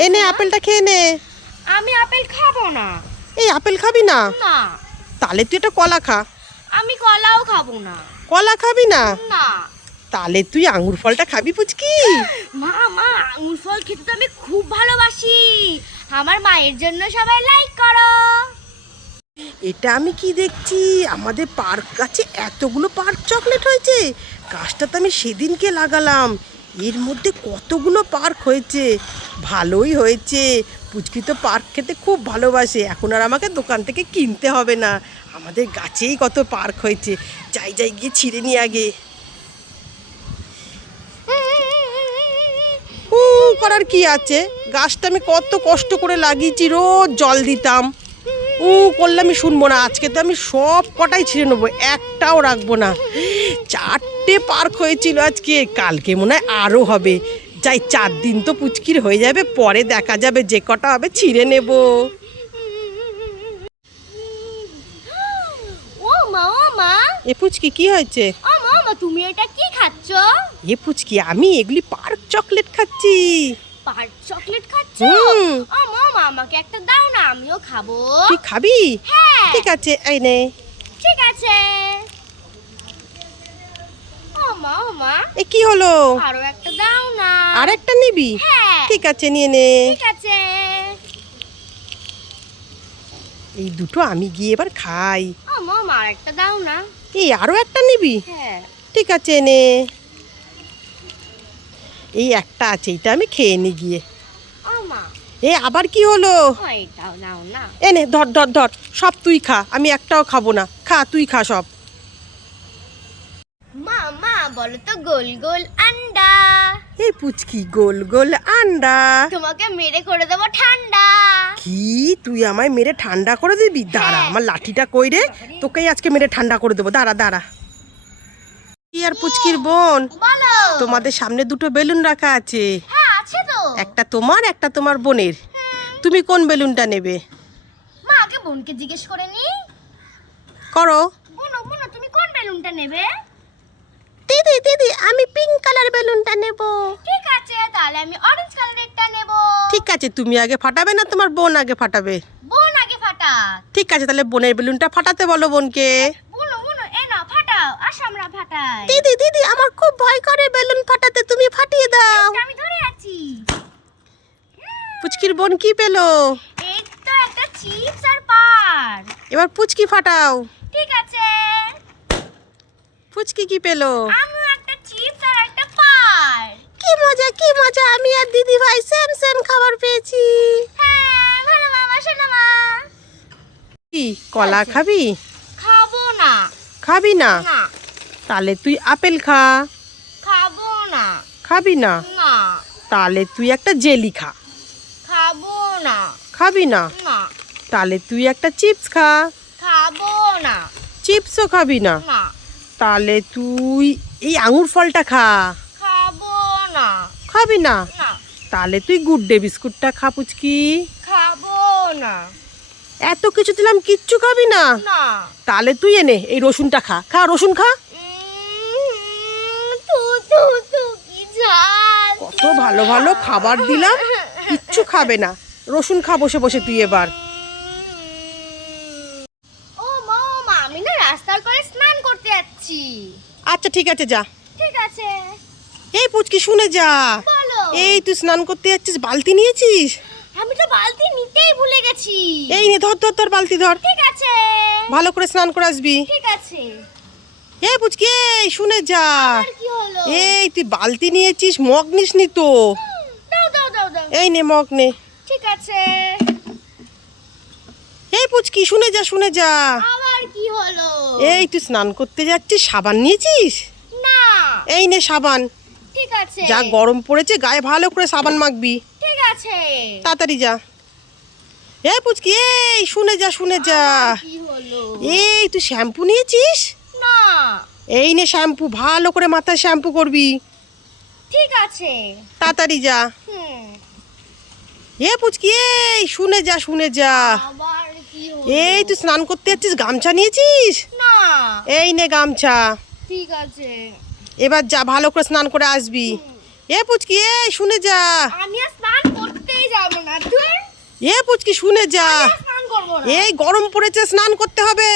এনে আপেলটা খেয়ে নে। আমি আপেল খাব না। এই আপেল খাবি না? না। তাহলে তুই একটা কলা খা। আমি কলাও খাব না। কলা খাবি না? না। তাহলে তুই আঙ্গুর ফলটা খাবি পুচকি। মা মা আঙুর ফল খেতে তো আমি খুব ভালোবাসি। আমার মায়ের জন্য সবাই লাইক করো। এটা আমি কি দেখছি? আমাদের পার্ক গাছে এতগুলো পার্ক চকলেট হয়েছে। গাছটা তো আমি সেদিনকে লাগালাম। এর মধ্যে কতগুলো পার্ক হয়েছে? ভালোই হয়েছে। পুচকি তো পার্ক খেতে খুব ভালোবাসে। এখন আর আমাকে দোকান থেকে কিনতে হবে না। আমাদের গাছেই কত পার্ক হয়েছে। যাই যাই, গিয়ে ছিঁড়ে নিয়ে আগে। উ করার কি আছে? গাছটা আমি কত কষ্ট করে লাগিয়েছি। রোজ জল দিতাম। উ করলে আমি শুনব না। আজকে তো আমি সব কটাই ছিঁড়ে নেব একটাও রাখব না। চারটে পার্ক হয়েছিল আজকে কালকে মনে হয় আরও হবে। যাই চার দিন তো পুচকির হয়ে যাবে পরে দেখা যাবে যে কটা হবে ছিঁড়ে নেব। ও মা ও মা। এ পুচকি কি হয়েছে? ও মা মা তুমি এটা কি খাচ্ছ? এ পুচকি আমি এগুলি পার্ক চকলেট খাচ্ছি। পার্ক চকলেট খাচ্ছ। ও মা আমাকে একটা দাও না আমিও খাব। তুই খাবি? হ্যাঁ। ঠিক আছে এই নে। ঠিক আছে। ও মা ও মা। এ কি হলো? আরও একটা দাও না। আরেকটা নিবি? হ্যাঁ। ঠিক আছে নিয়ে নে। ঠিক আছে। এই দুটো আমি গিয়ে এবার খাই। ও মা মা আরেকটা দাও না। এই আরও একটা নিবি? হ্যাঁ। ঠিক আছে নে। এই একটা আছে এইটা আমি খেয়ে নি গিয়ে। ও মা। এ আবার কি হলো? ও এটাও নাও না এ নে ধর ধর ধর। সব তুই খা আমি একটাও খাব না। খা তুই খা সব। মা মা বলো তো গোল গোল আন্ডা। এই পুচকি গোল গোল আন্ডা। তোমাকে মেরে করে দেবো ঠান্ডা। কি? তুই আমায় মেরে ঠান্ডা করে দিবি? দাঁড়া হ্যাঁ। আমার লাঠিটা কই রে? তোকেই আজকে মেরে ঠান্ডা করে দেবো। দাঁড়া দাঁড়া। কি আর পুচকির বোন? তোমাদের সামনে দুটো বেলুন রাখা আছে। হ্যাঁ একটা তোমার একটা তোমার বোনের। তুমি কোন বেলুনটা নেবে? মা আগে বোনকে জিজ্ঞেস করে নি। করো। বোনো বোনো তুমি কোন বেলুনটা নেবে? দিদি দিদি আমি পিঙ্ক কালার বেলুনটা নেব। ঠিক আছে তাহলে আমি অরেঞ্জ কালারেরটা নেব। ঠিক আছে তুমি আগে ফাটাবে না তোমার বোন আগে ফাটাবে? বোন আগে ফাটা। ঠিক আছে তাহলে বোনের বেলুনটা ফাটাতে বলো বোনকে। বোনো বোনো এ না ফাটাও আসো আমরা ফাটাই। দিদি দিদি আমার খুব ভয় করে বেলুন ফাটাতে তুমি ফাটিয়ে দাও। আমি পুচকির বোন কি পেল? তো একটা চিপস আর পার। এবার পুচকি ফাটাও। ঠিক আছে। পুচকি কি পেল? আমিও একটা চিপস আর একটা পার। কি মজা কি মজা। আমি আর দিদি ভাই সেম সেম খাবার পেয়েছি। হ্যাঁ ভালো মামা শোনো মা। কি কলা খাবি? খাব না। খাবি না? না। তাহলে তুই আপেল খা। খাব না। খাবি না? না। তাহলে তুই একটা জেলি খা। না। খাবি না? না। তাহলে তুই একটা চিপস খা। খাব না। চিপসও খাবি না। না। তাহলে তুই এই আঙুর ফলটা খা। খাব না। খাবি না? না। তাহলে তুই গুড ডে বিস্কুটটা খা পুচকি। খাব না। এত কিছু দিলাম কিচ্ছু খাবি না। না। তাহলে তুই এনে এই রসুনটা খা। খা রসুন খা। কত ভালো ভালো খাবার দিলাম কিচ্ছু খাবে না। রসুন খা বসে বসে তুই এবার। ও মা আমি না রাস্তার করে স্নান করতে যাচ্ছি। আচ্ছা ঠিক আছে যা। ঠিক আছে। এই পুচকি শুনে যা। বলো। এই তুই স্নান করতে যাচ্ছিস বালতি নিয়েছিস? আমি তো বালতি নিতেই ভুলে গেছি। এই নে ধর ধর ধর বালতি ধর। ঠিক আছে। ভালো করে স্নান করে আসবি। ঠিক আছে। এই পুচকি এই শুনে যা। কি হলো? এই তুই বালতি নিয়েছিস মগ নিস নি তো দাও দাও দাও দাও। এই নে মগ নে। আছে। এই পুচকি শুনে যা শুনে যা। আবার কি হলো? এই তুই স্নান করতে যাচ্ছিস সাবান নিয়েছিস? না। এই নে সাবান। ঠিক আছে। যা গরম পড়েছে গায়ে ভালো করে সাবান মাখবি। ঠিক আছে। তাড়াতাড়ি যা। এই পুচকি এই শুনে যা শুনে যা। এই তুই শ্যাম্পু নিয়েছিস? না। এই নে শ্যাম্পু ভালো করে মাথায় শ্যাম্পু করবি। ঠিক আছে। তাড়াতাড়ি যা। এ পুচকি এই শুনে যা শুনে যা। এই তুই স্নান করতে যাচ্ছিস? গামছা নিয়েছিস? না। এই নে গামছা। ঠিক আছে। এবার যা ভালো করে স্নান করে আসবি। এ পুচকি এই শুনে যা। আমি স্নান করতেই যাব এ পুচকি শুনে যা। এই গরম পড়েছে স্নান করতে হবে।